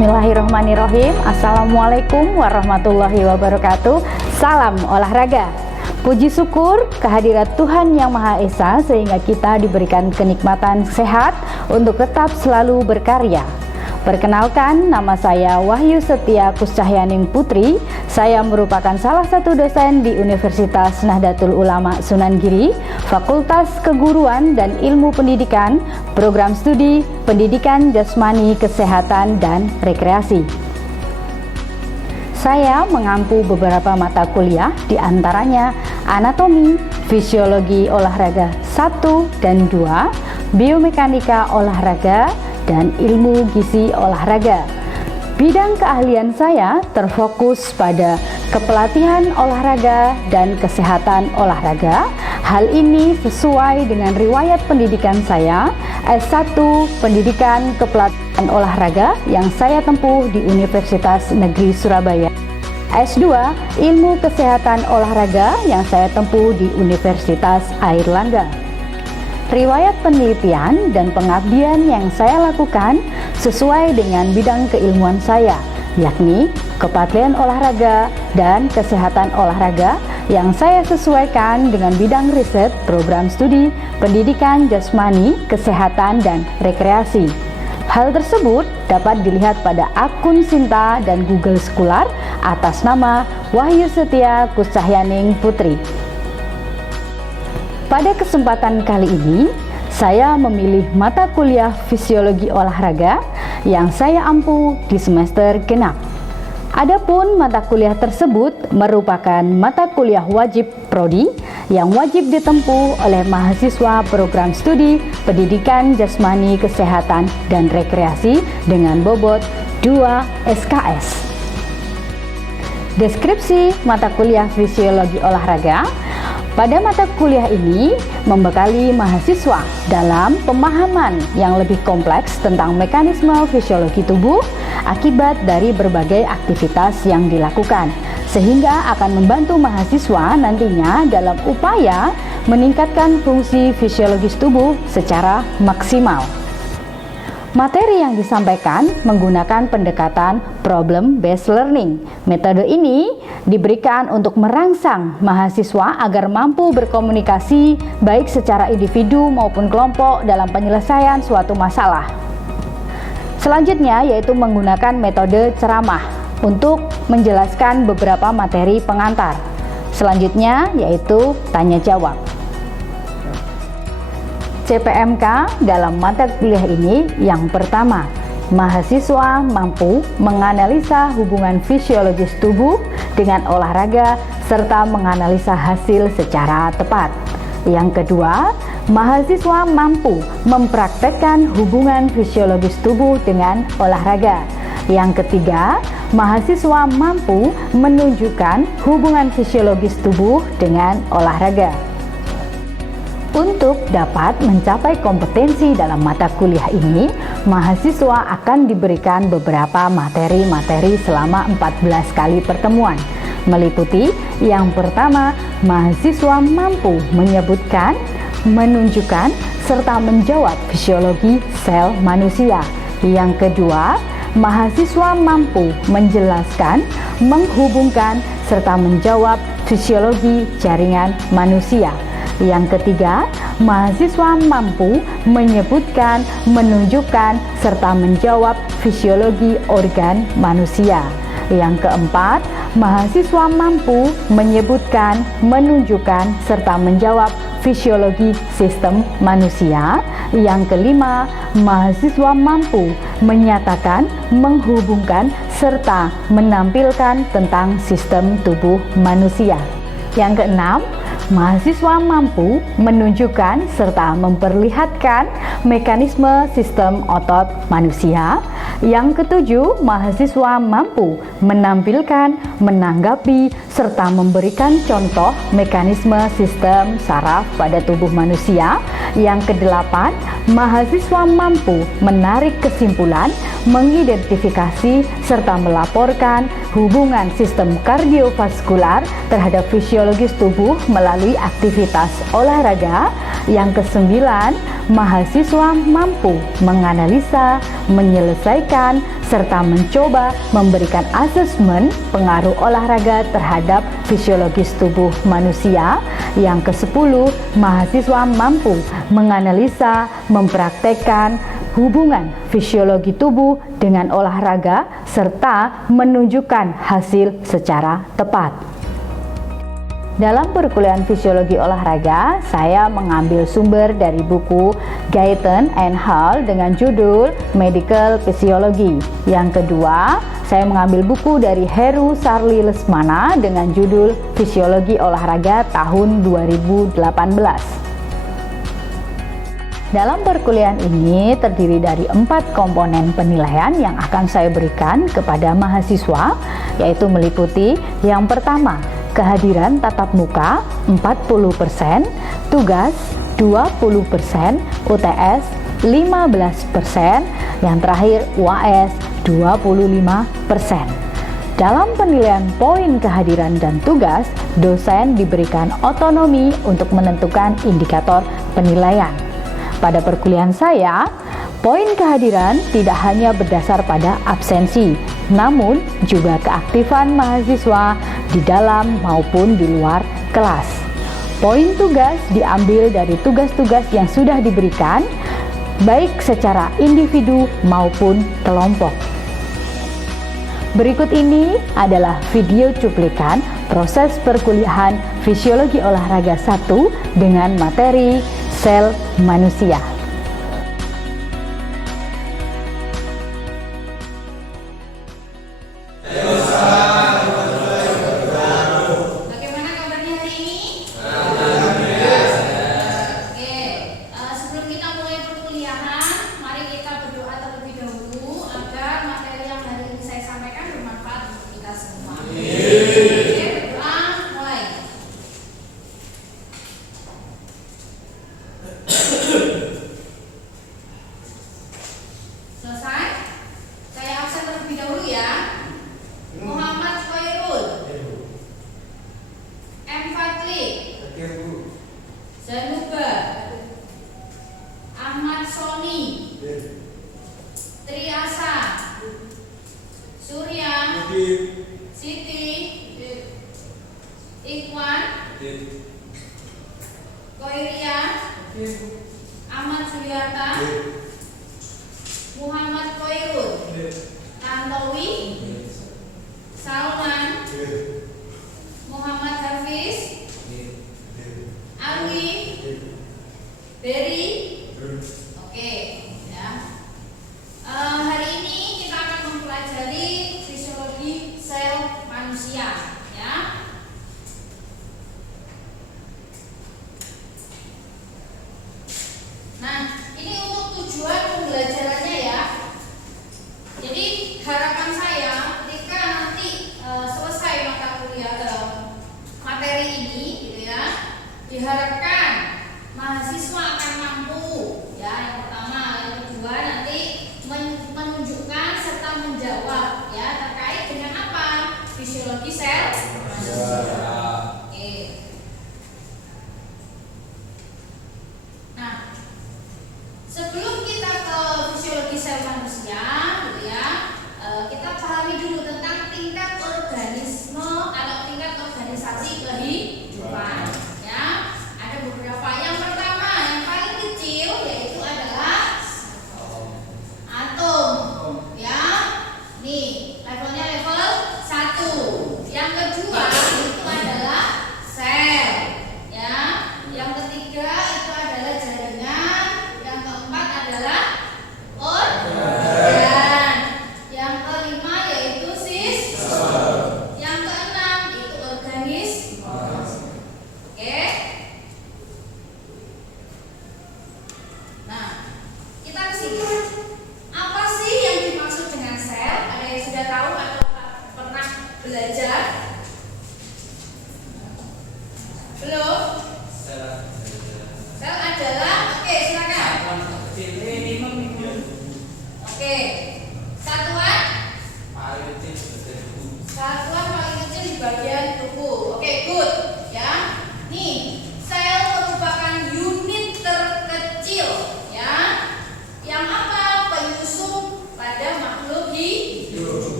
Bismillahirrahmanirrahim. Assalamualaikum warahmatullahi wabarakatuh. Salam olahraga. Puji syukur kehadirat Tuhan Yang Maha Esa sehingga kita diberikan kenikmatan sehat untuk tetap selalu berkarya. Perkenalkan, nama saya Wahyu Setia Kuscahyaning Putri. Saya merupakan salah satu dosen di Universitas Nahdlatul Ulama Sunan Giri, Fakultas Keguruan dan Ilmu Pendidikan, Program Studi Pendidikan Jasmani, Kesehatan, dan Rekreasi. Saya mengampu beberapa mata kuliah, diantaranya Anatomi, Fisiologi Olahraga 1 dan 2, Biomekanika Olahraga, dan Ilmu Gizi Olahraga. Bidang keahlian saya terfokus pada kepelatihan olahraga dan kesehatan olahraga. Hal ini sesuai dengan riwayat pendidikan saya, S1 Pendidikan Kepelatihan Olahraga yang saya tempuh di Universitas Negeri Surabaya, S2 Ilmu Kesehatan Olahraga yang saya tempuh di Universitas Airlangga. Riwayat penelitian dan pengabdian yang saya lakukan sesuai dengan bidang keilmuan saya, yakni kepelatihan olahraga dan kesehatan olahraga yang saya sesuaikan dengan bidang riset program studi pendidikan jasmani, kesehatan, dan rekreasi. Hal tersebut dapat dilihat pada akun Sinta dan Google Scholar atas nama Wahyu Setia Kuscahyaning Putri. Pada kesempatan kali ini, saya memilih mata kuliah Fisiologi Olahraga yang saya ampu di semester genap. Adapun mata kuliah tersebut merupakan mata kuliah wajib prodi yang wajib ditempuh oleh mahasiswa program studi Pendidikan Jasmani, Kesehatan, dan Rekreasi dengan bobot 2 SKS. Deskripsi mata kuliah Fisiologi Olahraga. Pada mata kuliah ini membekali mahasiswa dalam pemahaman yang lebih kompleks tentang mekanisme fisiologi tubuh akibat dari berbagai aktivitas yang dilakukan, sehingga akan membantu mahasiswa nantinya dalam upaya meningkatkan fungsi fisiologis tubuh secara maksimal. Materi yang disampaikan menggunakan pendekatan problem-based learning. Metode ini diberikan untuk merangsang mahasiswa agar mampu berkomunikasi baik secara individu maupun kelompok dalam penyelesaian suatu masalah. Selanjutnya yaitu menggunakan metode ceramah untuk menjelaskan beberapa materi pengantar. Selanjutnya yaitu tanya jawab. CPMK dalam mata kuliah ini yang pertama, mahasiswa mampu menganalisa hubungan fisiologis tubuh dengan olahraga serta menganalisa hasil secara tepat. Yang kedua, mahasiswa mampu mempraktekkan hubungan fisiologis tubuh dengan olahraga. Yang ketiga, mahasiswa mampu menunjukkan hubungan fisiologis tubuh dengan olahraga. Untuk dapat mencapai kompetensi dalam mata kuliah ini, mahasiswa akan diberikan beberapa materi-materi selama 14 kali pertemuan, meliputi yang pertama, mahasiswa mampu menyebutkan, menunjukkan, serta menjawab fisiologi sel manusia. Yang kedua, mahasiswa mampu menjelaskan, menghubungkan, serta menjawab fisiologi jaringan manusia. Yang ketiga, mahasiswa mampu menyebutkan, menunjukkan, serta menjawab fisiologi organ manusia. Yang keempat, mahasiswa mampu menyebutkan, menunjukkan, serta menjawab fisiologi sistem manusia. Yang kelima, mahasiswa mampu menyatakan, menghubungkan, serta menampilkan tentang sistem tubuh manusia. Yang keenam, mahasiswa mampu menunjukkan serta memperlihatkan mekanisme sistem otot manusia. Yang ketujuh, mahasiswa mampu menampilkan, menanggapi, serta memberikan contoh mekanisme sistem saraf pada tubuh manusia. Yang kedelapan, mahasiswa mampu menarik kesimpulan, mengidentifikasi serta melaporkan hubungan sistem kardiovaskular terhadap fisiologis tubuh melalui aktivitas olahraga. Yang kesembilan, mahasiswa mampu menganalisa, menyelesaikan, serta mencoba memberikan asesmen pengaruh olahraga terhadap fisiologis tubuh manusia. Yang ke-10, mahasiswa mampu menganalisa, mempraktekkan hubungan fisiologi tubuh dengan olahraga serta menunjukkan hasil secara tepat. Dalam perkuliahan fisiologi olahraga, saya mengambil sumber dari buku Guyton and Hall dengan judul Medical Physiology. Yang kedua, saya mengambil buku dari Heru Sarli Lesmana dengan judul Fisiologi Olahraga tahun 2018. Dalam perkuliahan ini terdiri dari 4 komponen penilaian yang akan saya berikan kepada mahasiswa, yaitu meliputi yang pertama, kehadiran tatap muka 40%, tugas 20%, UTS 15%, yang terakhir UAS 25%. Dalam penilaian poin kehadiran dan tugas, dosen diberikan otonomi untuk menentukan indikator penilaian. Pada perkuliahan saya, poin kehadiran tidak hanya berdasar pada absensi, namun juga keaktifan mahasiswa di dalam maupun di luar kelas. Poin tugas diambil dari tugas-tugas yang sudah diberikan, baik secara individu maupun kelompok. Berikut ini adalah video cuplikan proses perkuliahan Fisiologi Olahraga 1 dengan materi sel manusia. Bagaimana kabarnya hari ini? Sebelum kita mulai perkuliahan, mari kita berdoa terlebih dahulu agar materi yang hari ini saya sampaikan bermanfaat untuk kita semua. Berdoa, mulai. Selesai? Saya absen terlebih dahulu ya. Muhammad Khairul, M. Fadli, Zanuba, Ahmad Soni, Triasa, Surya, Siti, Ikhwan, Koiria, Ahmad Suryata, Muhammad Khairul, Tantowi, Salman, Muhammad Hafiz, Alwi, Berry. Oke, ya. Hari ini kita akan mempelajari fisiologi sel manusia, ya. Nah, ini untuk tujuan pembelajarannya ya. Jadi harapan saya ketika nanti selesai mata kuliah materi ini, gitu ya, diharapkan mahasiswa akan mampu, ya, yang pertama, yang kedua nanti menunjukkan serta menjawab, ya, terkait dengan apa? Fisiologi sel manusia. Oke. Nah, sebelum kita ke fisiologi sel manusia, gitu ya, kita pahami dulu tentang tingkat organisme atau tingkat organisasi kehidupan. Ya, ada beberapa. Yang pertama, yang paling kecil yaitu adalah atom. Ya, nih levelnya level 1. Yang kedua itu adalah sel. Ya, yang ketiga itu adalah jaringan. Yang keempat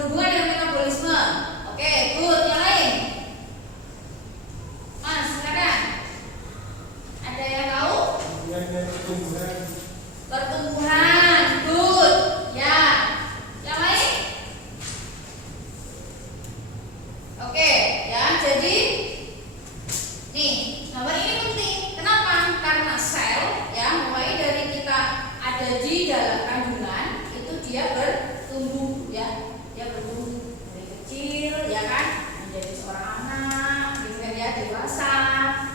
berhubungan dengan metabolisme. Oke, good. Yang lain? Mas, silakan. Ada yang tahu? Pertumbuhan, good. Ya. Yang lain? Oke, ya. Jadi nih, gambar ini penting. Kenapa? Karena sel, ya, mulai dari kita ada di dalam kandungan, itu dia bertumbuh, ya. Dia bertumbuh dari kecil, ya kan, menjadi seorang anak, gitu kan, ya, dewasa,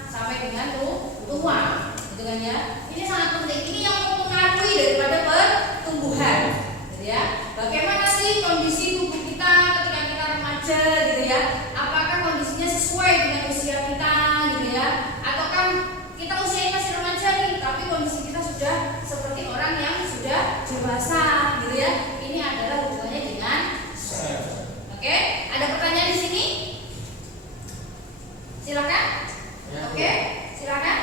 sampai dengan tua, gitu kan, ya. Ini sangat penting. Ini yang mempengaruhi daripada pertumbuhan, gitu ya. Bagaimana sih kondisi tubuh kita ketika kita remaja, gitu ya? Apakah kondisinya sesuai dengan usia kita, gitu ya? Atau kan kita usianya masih remaja nih, tapi kondisi kita sudah seperti orang yang sudah dewasa, gitu ya? Ini adalah hubungannya dengan sel. Oke, ada pertanyaan di sini? Silakan. Oke, silakan.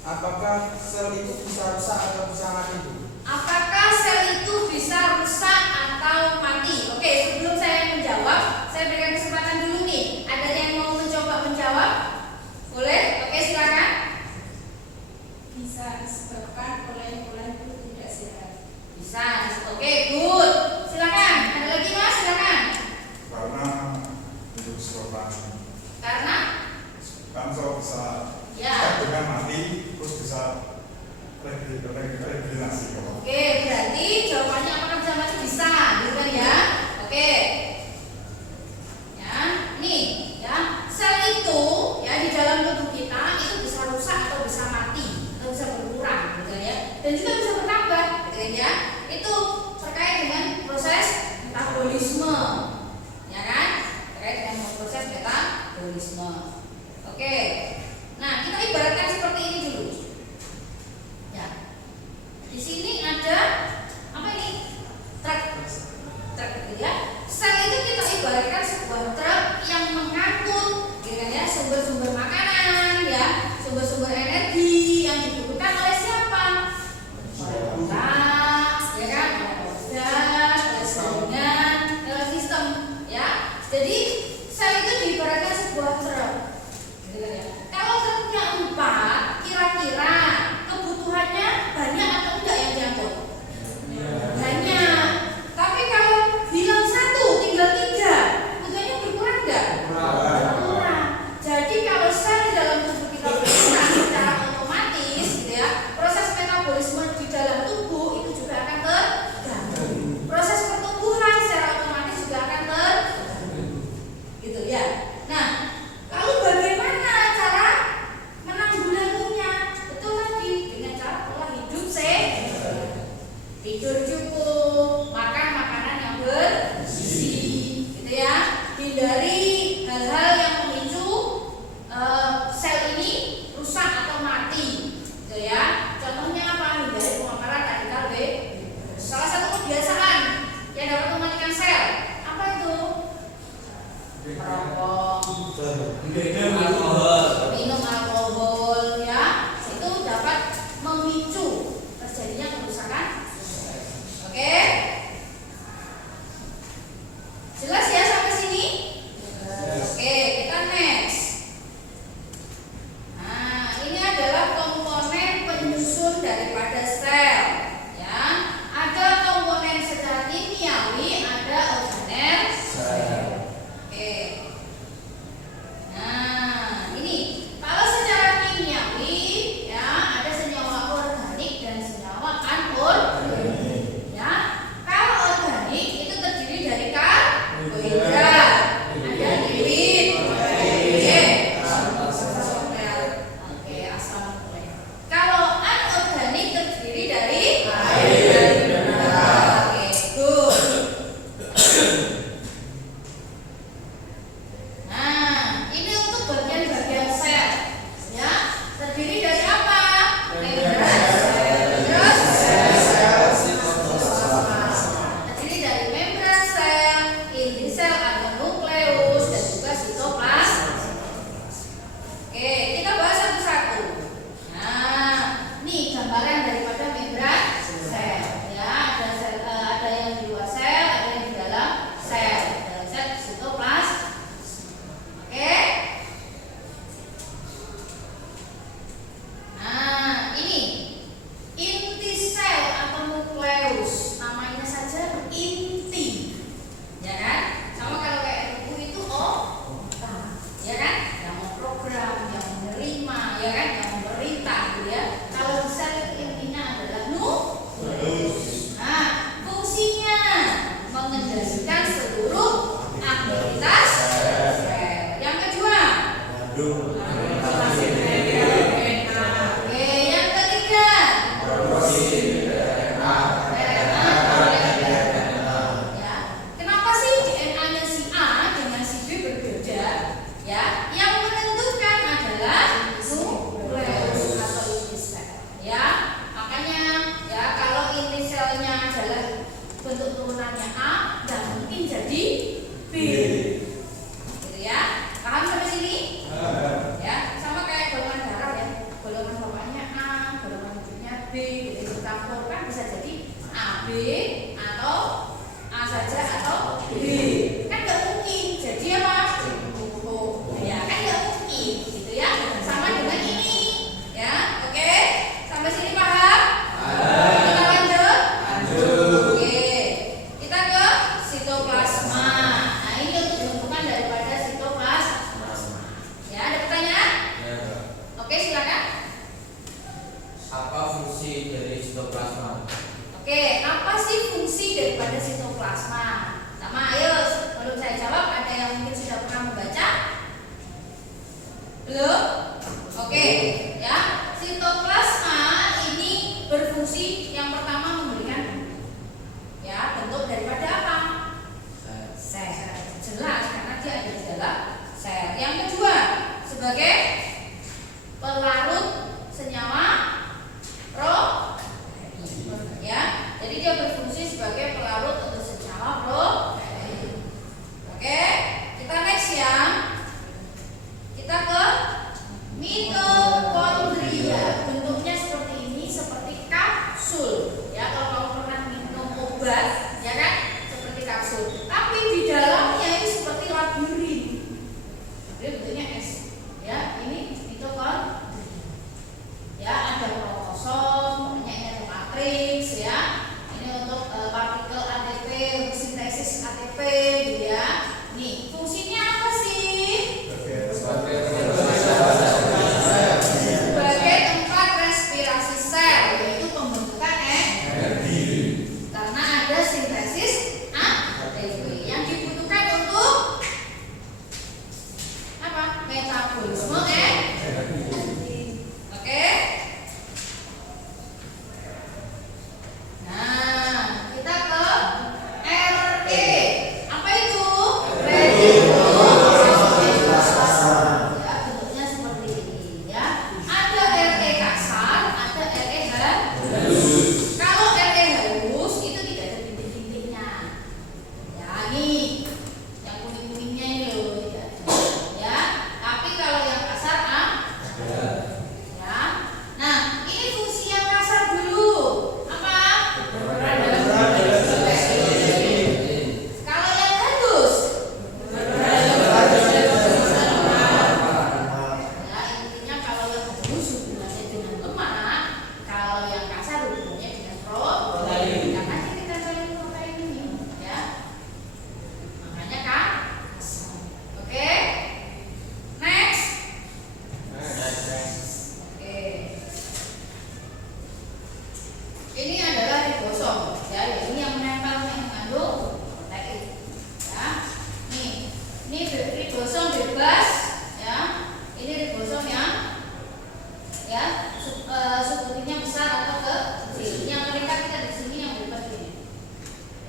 Apakah sel itu bisa rusak atau bisa mati, Bu? Apakah sel itu bisa rusak atau mati? Oke, sebelum saya menjawab, saya berikan kesempatan dulu nih. Ada yang mau mencoba menjawab? Boleh? Oke, silakan. Bisa disebabkan oleh pola hidup tidak sehat. Bisa. Oke, good. Silakan. Ada lagi Mas? Silakan. Karena hidup selokan Karena kan so bisa ya. dengan mati terus bisa regenerasi kok. Oke, berarti jawabannya apakah bisa mati? Bisa, gitu kan ya? Oke. Ya, nih, ya. Sel itu ya di dalam tubuh kita itu bisa rusak atau bisa mati, atau bisa berkurang, gitu kan ya. Dan juga bisa bertambah, gitu kan ya. Itu terkait dengan proses metabolisme. Ya kan? Terkait dengan proses metabolisme. Oke. Nah, kita ibaratkan seperti ini dulu. Ya. Di sini ada apa ini? Truk, gitu ya. Sel itu kita ibaratkan sebuah truk yang mengangkut, gitu kan ya, sumber-sumber makanan, ya, sumber-sumber energi yang dibutuhkan oleh siapa? Oleh otak, ya kan? Oleh organ, oleh jaringan, oleh sistem, ya. Jadi sel itu diibaratkan sebuah truk, gitu kan ya. Kalau truknya 4, kira-kira kebutuhannya banyak atau enggak yang diangkut? Banyak. Tapi kalau hilang 1, tinggal 3, kebutuhannya berkurang enggak? Berkurang. Jadi kalau sel di dalam tubuh kita berkurang secara otomatis, gitu ya, proses metabolisme di dalam tubuh itu juga akan terganggu. Proses pertumbuhan secara otomatis juga akan terganggu, gitu ya. Nah, lalu bagaimana cara menanggulanginya? Betul tadi, dengan cara pola hidup sehat, tidur cukup, makan makanan yang bergizi, gitu ya. Hindari hal-hal yang memicu sel ini rusak atau mati, gitu ya. Contohnya apa? Hindari pemaparan radikal B. Salah satu kebiasaan yang dapat mematikan sel apa itu? Merokok, minum alkohol, ya, itu dapat memicu terjadinya kerusakan. Oke, jelas ya sampai sini? Oke, kita next. Nah, ini adalah komponen penyusun daripada sel, ya. Ada komponen secara kimiawi, ada organel sel. Oke. Nah, obat, ya kan? Seperti kapsul. Tapi di dalamnya itu seperti labirin. Jadi bentuknya S. Ya, ini mitokondria. Ya, ada kromosom, pokoknya ini ada matriks ya. Ini untuk partikel ATP, untuk sintesis ATP gitu ya. Nih, fungsinya apa sih? Sebagai tempat respirasi sel, yaitu pembentukan energi. Karena ada sintesis ATP yang dibutuhkan untuk apa? Metabolisme energi. Oke? Nah, kita ke RE. Apa itu? Ya, bentuknya seperti ini ya. Ada RE kasar, ada RE halus. Kalau RE halus itu tidak ada bintik-bintiknya. Ya, nih yang kuning-kuningnya ini loh, tidak ada. Ya, tapi kalau yang kasar ada. Ya. Nah, ini fungsi yang kasar dulu. Apa? Kalau yang halus, ya intinya kalau yang halus hubungannya dengan lemak, kalau yang kasar hubungannya dengan protein. Karena kita ditempelin protein ini, ya. Makanya kan kasar. Oke? Next. Oke. Ini adalah ribosom, ya. Ini yang menempel yang mengandung protein, ya. Ini ribosom bebas, ya. Ini ribosom yang, ya, subunitnya besar atau kecil. Yang terikat kita di sini yang bebas ini,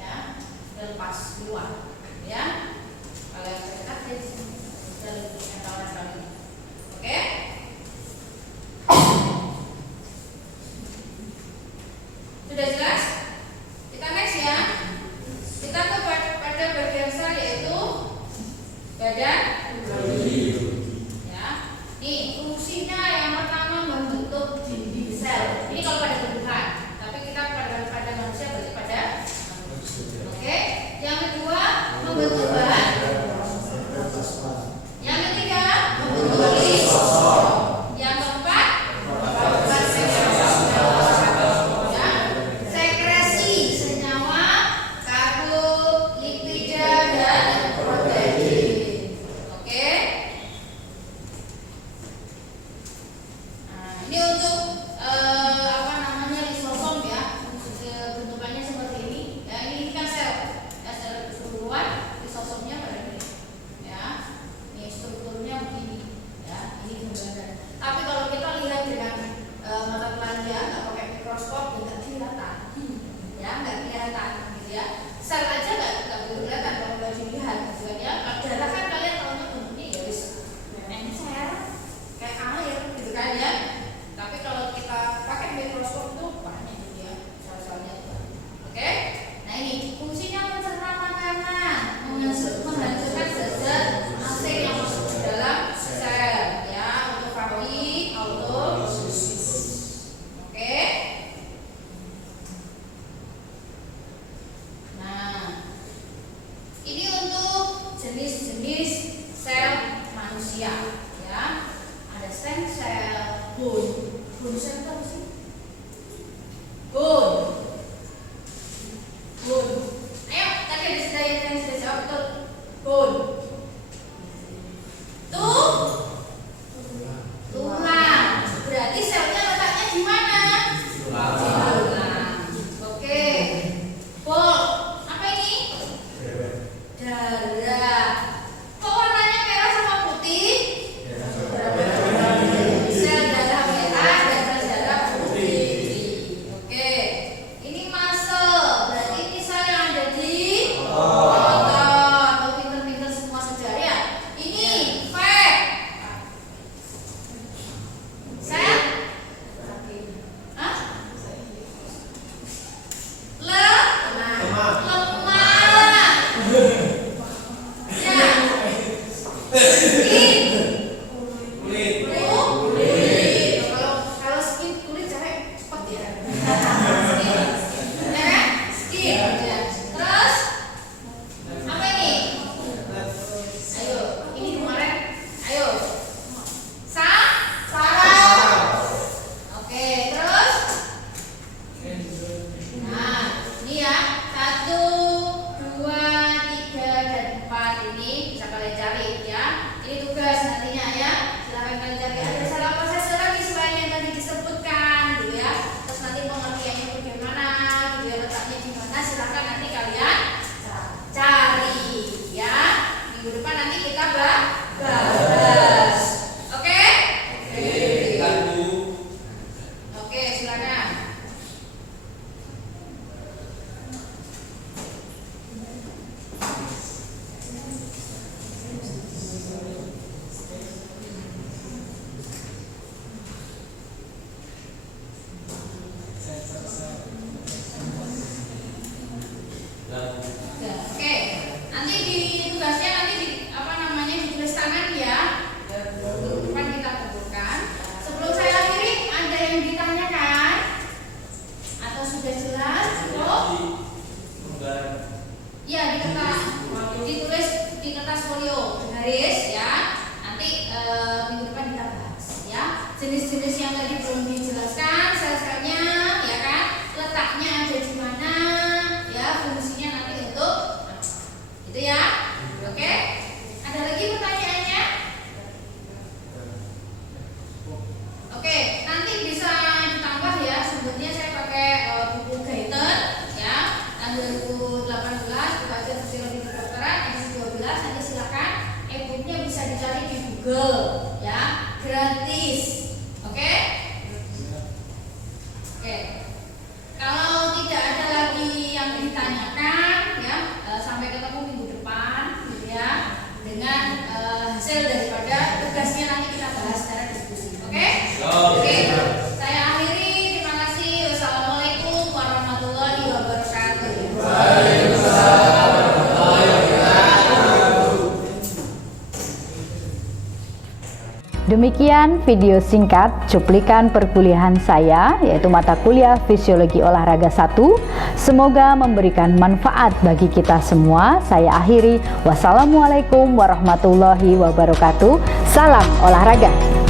ya. Lepas keluar, ya. Kalau yang terikat di sini dan nempel ini. Oke? Sudah jelas? Kita next ya. Kita ke pada bagian sel yaitu badan. Ya. Nih fungsinya yang pertama membentuk dinding sel. Ini kalau pada tumbuhan, tapi kita pada manusia berarti pada manusia. Oke. Yang kedua membentuk bahan. Yang ketiga membentuk lisosom. Yang keempat ya, sekresi senyawa, karbolipida dan protein. Oke. Nah, ini untuk apa namanya lisosom ya. Bentukannya seperti ini. Ya, ini kan sel. Ya, secara keseluruhan lisosomnya pada ini. Ya. Ini strukturnya begini. Ya, ini gambaran. Tapi kalau kita lihat dengan mata telanjang nggak pakai mikroskop nggak kelihatan. Ya, nggak kelihatan gitu ya. Sel aja nggak begitu kelihatan kalau nggak dilihat gitu kan ya. Darah kan kalian tahunya bentuknya ya wis encer kayak air gitu kan ya. Tapi kalau kita pakai mikroskop tuh banyak gitu ya sel-selnya tuh. Oke? Nah, ini fungsinya mencerna makanan, menghancurkan zat-zat asing yang masuk ke dalam sel ya, untuk fagoi, autolisis. Oke? Nah, ini untuk jenis-jenis sel manusia ya. Ada stem cell, bone cell itu apa sih? Bone. Ayo, tadi ada yang sudah jawab betul. Bone. Tulang. Berarti selnya letaknya di mana? Tulang. Oke. Bol. Apa ini? Darah. Kok warnanya merah sama putih? Sel darah merah dan sel darah putih. Oke. Ini muscle. Berarti ini sel yang ada di otot. Atau pinter-pinter semua sejarah ya. Ini fat. Sel? Hah? Lemak. Ya. Skin. Kulit. Kalau skin kulit cari cepat ya. Skin. Ya kan? Skin. Ya, oke. Nanti di tugasnya nanti apa namanya ditulis tangan ya. Untuk depan kita kumpulkan. Sebelum saya akhiri, ada yang ditanyakan atau sudah jelas? Ya, di kertas. Ditulis di kertas folio, garis ya. Nanti minggu depan kita bahas ya. Jenis-jenis yang tadi belum dijelaskan, sel-selnya ya kan, letaknya ada di mana, ya fungsinya nanti untuk apa. Gitu ya. Oke? Ada lagi pertanyaannya? Oke, nanti bisa ditambah ya. Sebetulnya saya pakai buku Gaiten ya, tahun 2018 buku ajar fisiologi kedokteran edisi 12. Nanti silakan e-booknya bisa dicari di Google ya, gratis. Oke? Oke. Kalau tidak ada lagi yang ditanyakan ya, sampai ketemu minggu depan gitu ya, dengan hasil daripada tugasnya nanti kita bahas secara diskusi. Oke? Oke. Saya akhiri. Terima kasih. Wassalamualaikum warahmatullahi wabarakatuh. Demikian video singkat cuplikan perkuliahan saya, yaitu mata kuliah Fisiologi Olahraga 1. Semoga memberikan manfaat bagi kita semua. Saya akhiri. Wassalamualaikum warahmatullahi wabarakatuh. Salam olahraga.